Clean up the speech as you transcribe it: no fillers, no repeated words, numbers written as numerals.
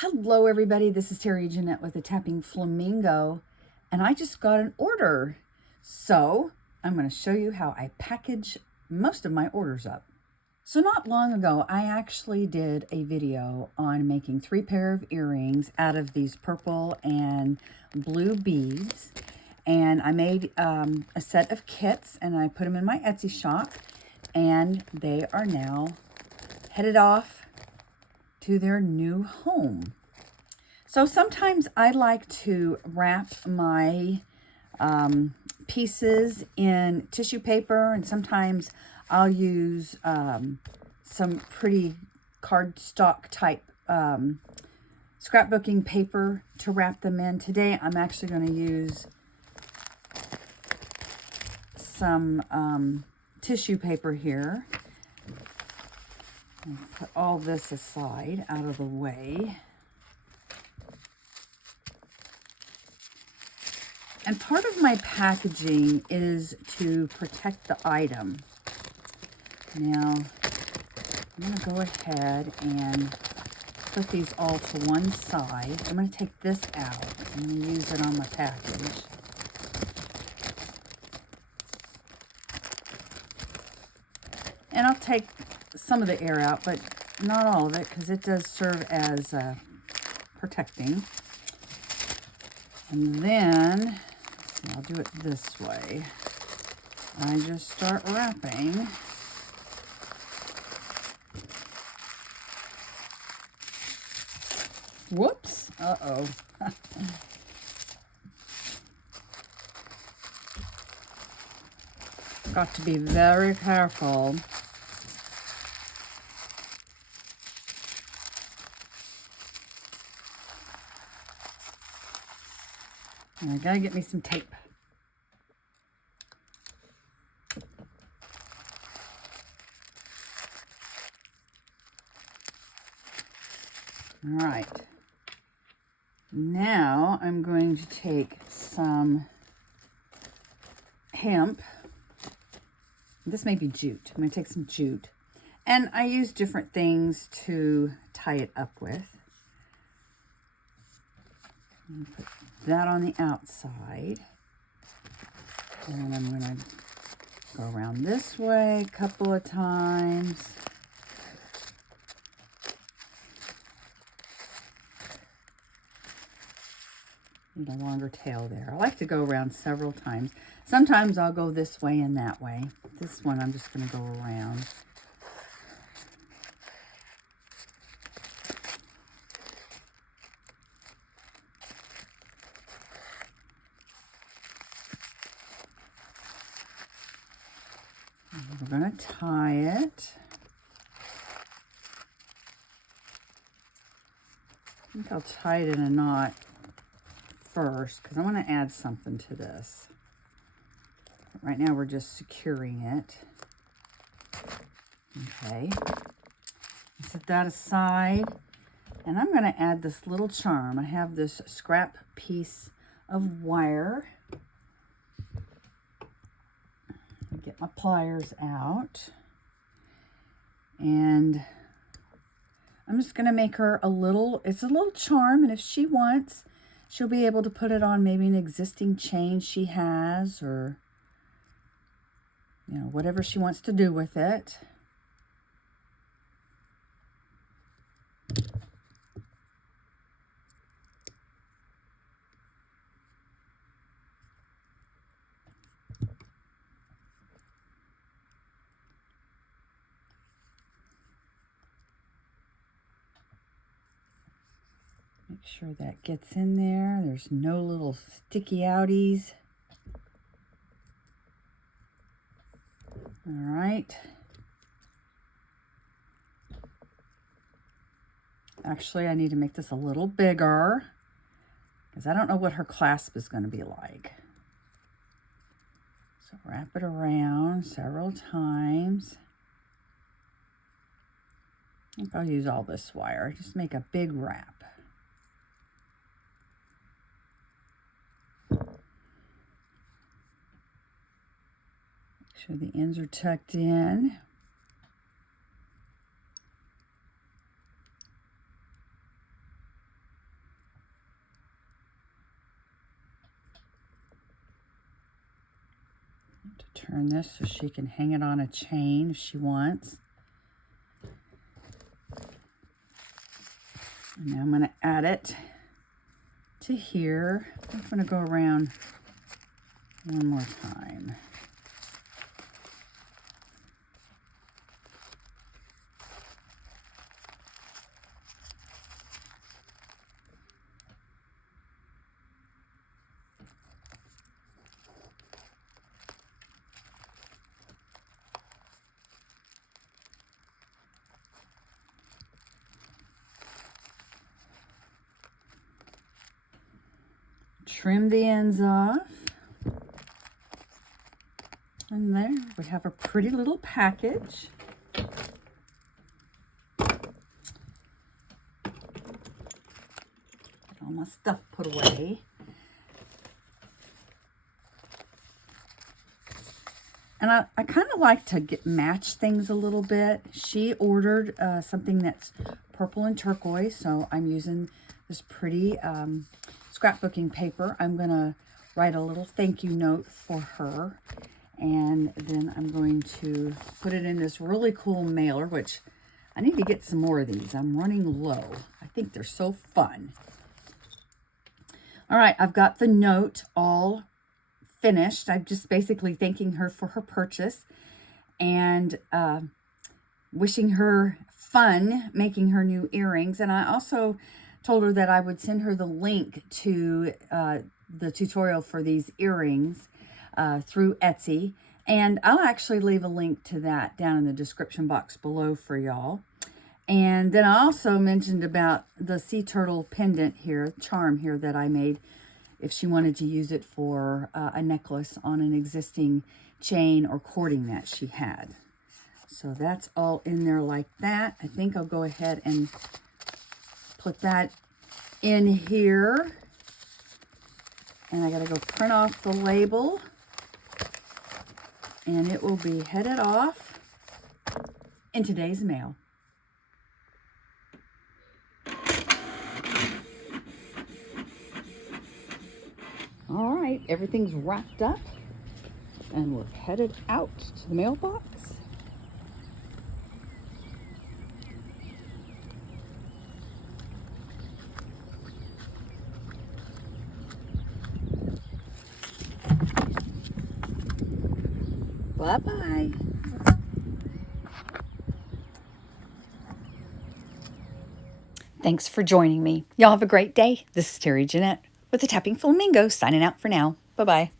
Hello everybody, this is Terry Jeanette with the Tapping Flamingo, and I just got an order. So I'm going to show you how I package most of my orders up. So not long ago, I actually did a video on making 3 pair of earrings out of these purple and blue beads. And I made a set of kits and I put them in my Etsy shop, and they are now headed off to their new home. So sometimes I like to wrap my pieces in tissue paper, and sometimes I'll use some pretty cardstock type scrapbooking paper to wrap them in. Today I'm actually going to use some tissue paper here. Put all this aside, out of the way. And part of my packaging is to protect the item. Now, I'm going to go ahead and put these all to one side. I'm going to take this out. I'm going to use it on my package. And I'll take some of the air out, but not all of it, because it does serve as protecting. And then, I'll do it this way. I just start wrapping. Whoops! Uh-oh. Got to be very careful. And I gotta get me some tape. All right. Now I'm going to take some hemp. This may be jute. I'm going to take some jute. And I use different things to tie it up with. Put that on the outside. And I'm going to go around this way a couple of times. Need a longer tail there. I like to go around several times. Sometimes I'll go this way and that way. This one I'm just going to go around. We're going to tie it. I think I'll tie it in a knot first, because I want to add something to this. Right now we're just securing it. Okay. Set that aside. And I'm going to add this little charm. I have this scrap piece of wire. Get my pliers out, and I'm just going to make her it's a little charm, and if she wants, she'll be able to put it on maybe an existing chain she has, or, you know, whatever she wants to do with it. Make sure that gets in there. There's no little sticky outies. All right. Actually, I need to make this a little bigger, because I don't know what her clasp is going to be like. So wrap it around several times. I think I'll use all this wire. Just make a big wrap. Make sure the ends are tucked in. to turn this so she can hang it on a chain if she wants. And now I'm going to add it to here. I'm going to go around one more time. Trim the ends off. And there we have a pretty little package. Get all my stuff put away. And I kind of like to match things a little bit. She ordered something that's purple and turquoise, so I'm using this pretty scrapbooking paper. I'm going to write a little thank you note for her. And then I'm going to put it in this really cool mailer, which I need to get some more of these. I'm running low. I think they're so fun. All right, I've got the note all finished. I'm just basically thanking her for her purchase and wishing her fun making her new earrings. And I also told her that I would send her the link to the tutorial for these earrings through Etsy. And I'll actually leave a link to that down in the description box below for y'all. And then I also mentioned about the sea turtle pendant here, charm here that I made, if she wanted to use it for a necklace on an existing chain or cording that she had. So that's all in there like that. I think I'll go ahead and put that in here. And I got to go print off the label. And it will be headed off in today's mail. All right, everything's wrapped up and we're headed out to the mailbox. Bye-bye. Thanks for joining me. Y'all have a great day. This is Terry Jeanette with the Tapping Flamingo signing out for now. Bye-bye.